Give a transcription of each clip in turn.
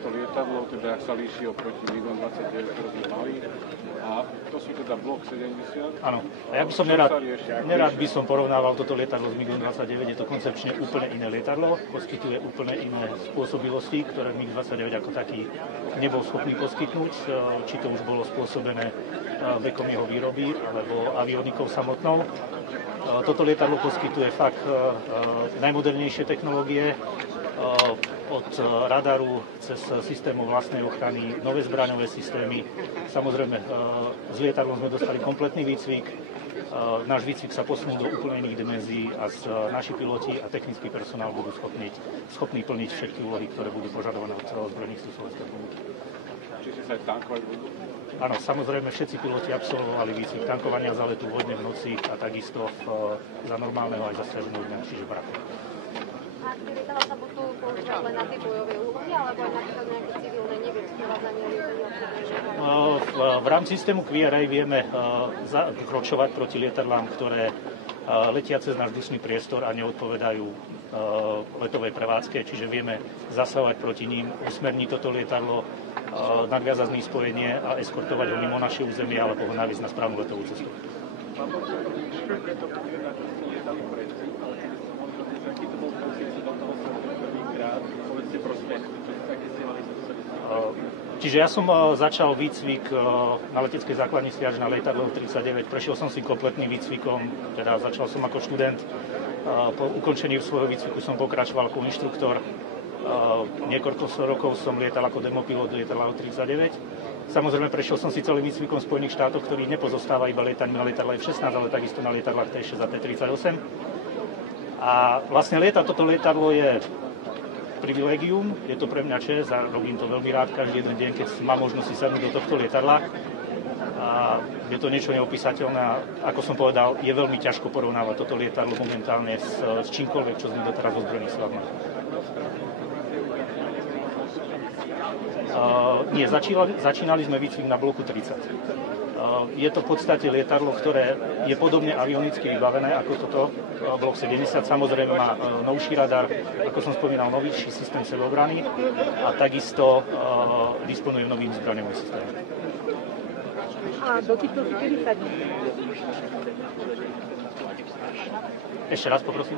to lietadlo, teda ak sa líši oproti MiG-29, ktoré sme mali. A to sú teda Block 70. Áno. A ja by som nerád by som porovnával toto lietadlo s MiG-29. Je to koncepčne úplne iné lietadlo. Poskytuje úplne iné spôsobilosti, ktoré MiG-29 ako taký nebol schopný poskytnúť. Či to už bolo spôsobené vekom jeho výroby alebo avionikou samotnou. Toto lietadlo poskytuje fakt najmodernejšie technológie, od radaru cez systémov vlastnej ochrany, nové zbraňové systémy. Samozrejme, s lietadlom sme dostali kompletný výcvik. Náš výcvik sa posunul do úplne iných dimenzií a naši piloti a technický personál budú schopní plniť všetky úlohy, ktoré budú požadované od ozbrojených síl Slovenskej republiky. Čiže sa aj tankovať budú? Áno, samozrejme všetci piloti absolvovali výcvik tankovania za letu vodne v noci a takisto za normálneho aj za strežného dňa, čiže brachu. A tie lietadlá sa budú používať len na tie bojové úlohy, alebo aj napríklad nejaké civilné, neviem, sprevázanie lietadla? V rámci systému QRA vieme zakročovať proti lietadlám, ktoré letia cez náš vzdušný priestor a neodpovedajú letovej prevádzke, čiže vieme zasahovať proti ním, usmerniť toto lietadlo, nadviazať z nich spojenie a eskortovať ho mimo naše územie alebo ho naviesť na správnu letovú cestu. Čiže ja som začal výcvik na leteckej základni Sliač na lietadlo 39. Prešiel som si kompletným výcvikom, teda začal som ako študent. Po ukončení svojho výcviku som pokračoval ako inštruktor. Niekoľko rokov som lietal ako demopilot lietadla 39. Samozrejme prešiel som si celým výcvikom v Spojených štátoch, ktorý nepozostáva iba lietaním na lietadla F-16, ale takisto na lietadlách T-6 a T-38. A vlastne toto lietadlo je privilegium, je to pre mňa čest a robím to veľmi rád každý jeden deň, keď mám možnosť si sadnúť do tohto lietadla. A je to niečo neopísateľné a ako som povedal, je veľmi ťažko porovnávať toto lietadlo momentálne s čímkoľvek, čo sme doteraz ozbrojených silách mali. Nie, začínali sme výcvik na bloku 30. Je to v podstate lietadlo, ktoré je podobne avionicky vybavené ako toto, blok 70. Samozrejme má novší radar, ako som spomínal, novší systém sebeobrany a takisto disponuje novým zbraňovým systémom. A do týchto si kedy sadí? Ešte raz poprosím.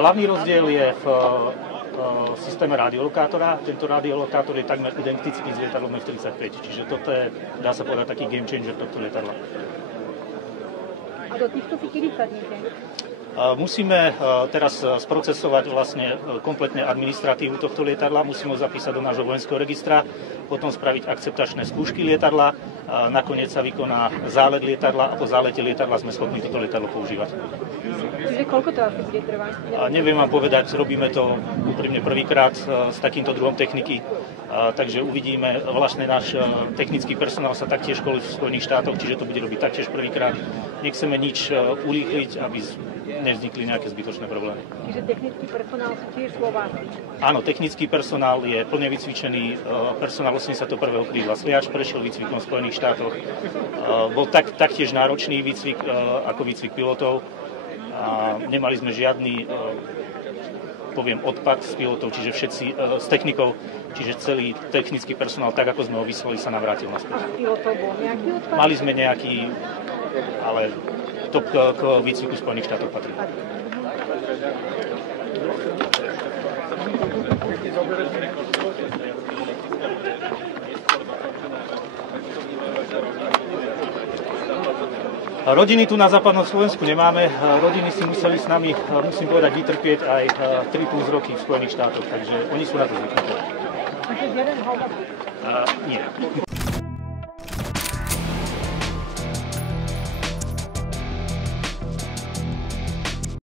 Hlavný rozdiel je v systéme radiolokátora. Tento radiolokátor je takmer identický s lietadlom F-35, čiže toto je, dá sa povedať, taký game changer tohto lietadla. A do týchto si kedy sadnete? Musíme teraz sprocesovať vlastne kompletne administratívu tohto lietadla, musíme ho zapísať do nášho vojenského registra, potom spraviť akceptačné skúšky lietadla, a nakoniec sa vykoná zálet lietadla a po zálete lietadla sme schopní toto lietadlo používať. Čiže koľko to asi bude trvať? Neviem vám povedať, robíme to úprimne prvýkrát s takýmto druhom techniky, takže uvidíme. Vlastne náš technický personál sa taktiež školí v Spojených štátoch, čiže to bude robiť taktiež prvýkrát. Nechceme nič urýchliť, aby nevznikli nejaké zbytočné problémy. Čiže technický personál sú tiež Slováci? Áno, technický personál je plne vycvičený. Personál 81. krídla Sliač prešiel výcvikom v Spojených štátoch. Bol taktiež náročný výcvik ako výcvik pilotov. A nemali sme žiadny, odpad z pilotov, čiže všetci s technikou, čiže celý technický personál, tak ako sme ho vyslali, sa navrátil naspäť. A z pilotov bol nejaký odpad? Mali sme nejaký, ale to k výcviku Spojených štátov patrí. Rodiny tu na západnom Slovensku nemáme. Rodiny si museli s nami, musím povedať, vytrpieť aj 3+ roky v Spojených štátoch, takže oni sú na to zvyknutí. Takže jeden hovor? Nie.